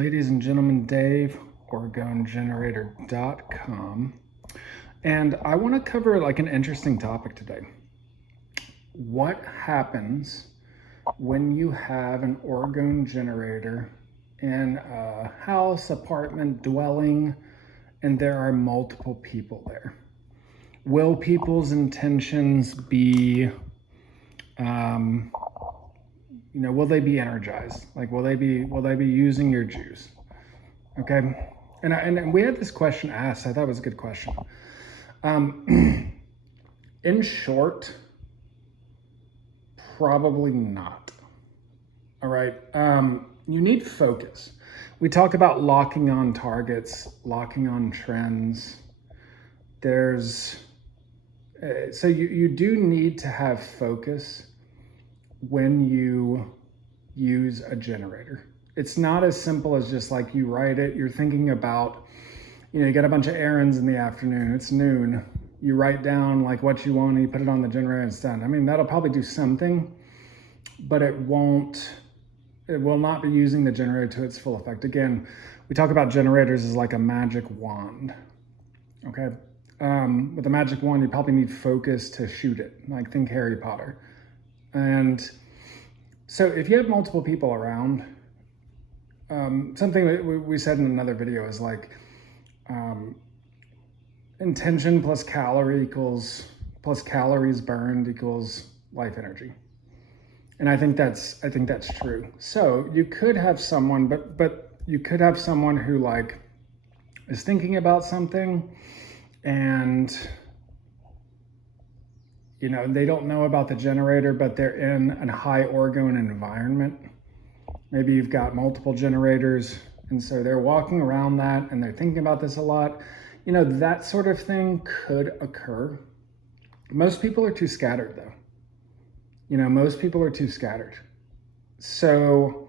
Ladies and gentlemen, Dave, OrgoneGenerator.com. And I want to cover like an interesting topic today. What happens when you have an orgone generator in a house, apartment, dwelling, and there are multiple people there? Will people's intentions be, will they be energized? Like, will they be using your juice? Okay. And we had this question asked. I thought it was a good question. In short, probably not. All right. You need focus. We talk about locking on targets, locking on trends. So you do need to have focus when you use a generator. It's not as simple as just like you write it. You're thinking about, you got a bunch of errands in the afternoon. It's noon. You write down like what you want and you put it on the generator and it's done. I mean, that'll probably do something, but it will not be using the generator to its full effect. Again, we talk about generators as like a magic wand. Okay. With a magic wand, you probably need focus to shoot it. Like think Harry Potter. And so if you have multiple people around, something that we said in another video is like intention plus calories burned equals life energy. And I think that's true. So you could have someone, but you could have someone who like is thinking about something and they don't know about the generator, but they're in a high orgone environment. Maybe you've got multiple generators, and so they're walking around that and they're thinking about this a lot. That sort of thing could occur. Most people are too scattered though. Most people are too scattered. So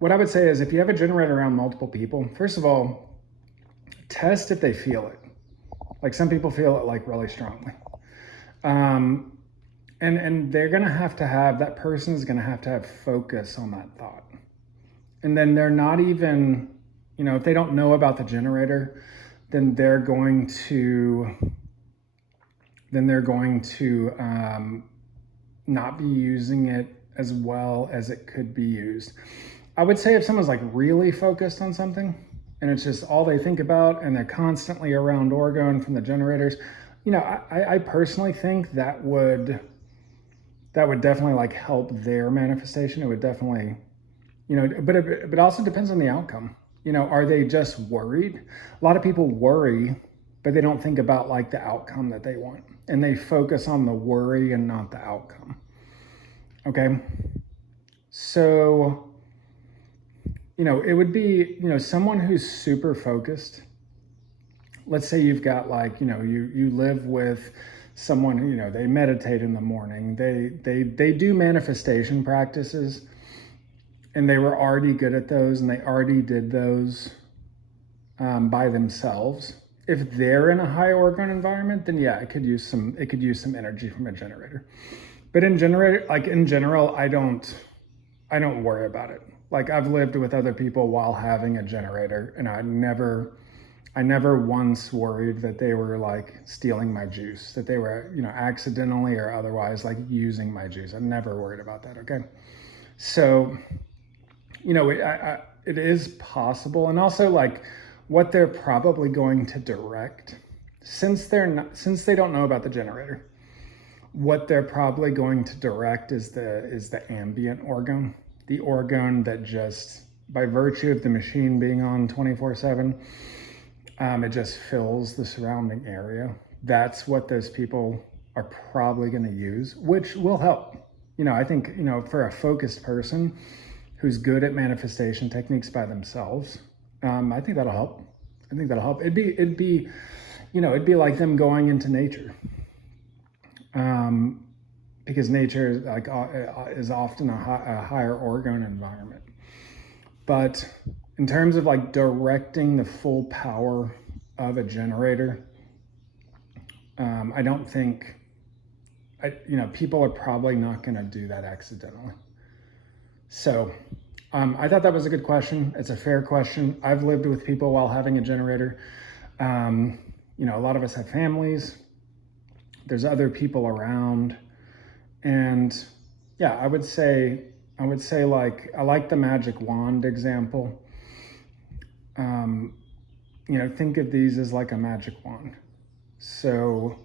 what I would say is if you have a generator around multiple people, first of all, test if they feel it. Like some people feel it like really strongly. And they're going to have that person is going to have focus on that thought. And then they're not even, if they don't know about the generator, then they're going to not be using it as well as it could be used. I would say if someone's like really focused on something and it's just all they think about and they're constantly around orgone from the generators, I personally think that would definitely like help their manifestation. It would definitely, but it also depends on the outcome. Are they just worried? A lot of people worry, but they don't think about like the outcome that they want. And they focus on the worry and not the outcome. Okay. So, it would be, someone who's super focused. Let's say you've got like, you live with someone, they meditate in the morning. They do manifestation practices and they were already good at those and they already did those by themselves. If they're in a high orgone environment, then yeah, it could use some energy from a generator. But in general, I don't worry about it. Like I've lived with other people while having a generator and I never once worried that they were like stealing my juice, that they were, accidentally or otherwise like using my juice. I never worried about that. Okay. So, it is possible. And also like what they're probably going to direct, since they don't know about the generator, what they're probably going to direct is the ambient orgone, the orgone that just by virtue of the machine being on 24/7, it just fills the surrounding area. That's what those people are probably going to use, which will help. I think, for a focused person who's good at manifestation techniques by themselves, I think that'll help. It'd be like them going into nature. Because nature is often a higher orgone environment. But in terms of like directing the full power of a generator, I don't think, people are probably not going to do that accidentally. So I thought that was a good question. It's a fair question. I've lived with people while having a generator. A lot of us have families. There's other people around. And yeah, I would say like, I like the magic wand example. Think of these as like a magic wand. So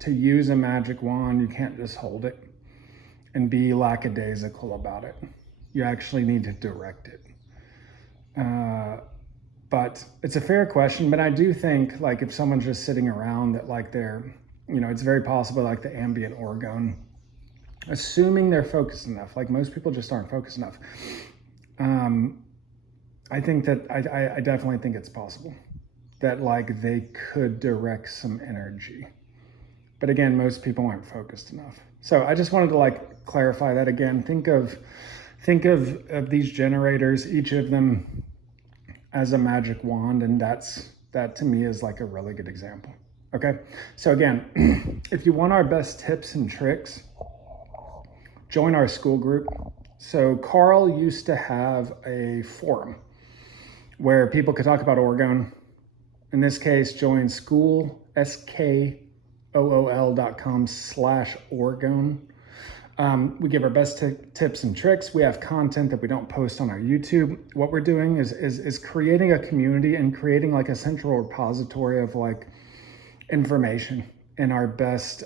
to use a magic wand, you can't just hold it and be lackadaisical about it. You actually need to direct it. But it's a fair question, but I do think like if someone's just sitting around that like it's very possible like the ambient orgone, assuming they're focused enough, like most people just aren't focused enough. I think that I definitely think it's possible that like they could direct some energy. But again, most people aren't focused enough. So I just wanted to like clarify that again. Think of these generators, each of them as a magic wand, and that to me is like a really good example. Okay, so again, if you want our best tips and tricks, join our school group. So Carl used to have a forum where people could talk about orgone. In this case, join school, skool.com/orgone. We give our best tips and tricks. We have content that we don't post on our YouTube. What we're doing is creating a community and creating like a central repository of like information and our best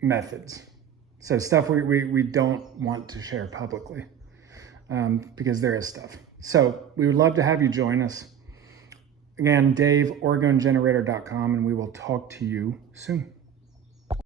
methods. So stuff we don't want to share publicly because there is stuff. So we would love to have you join us. Again, Dave, orgonegenerator.com, and we will talk to you soon.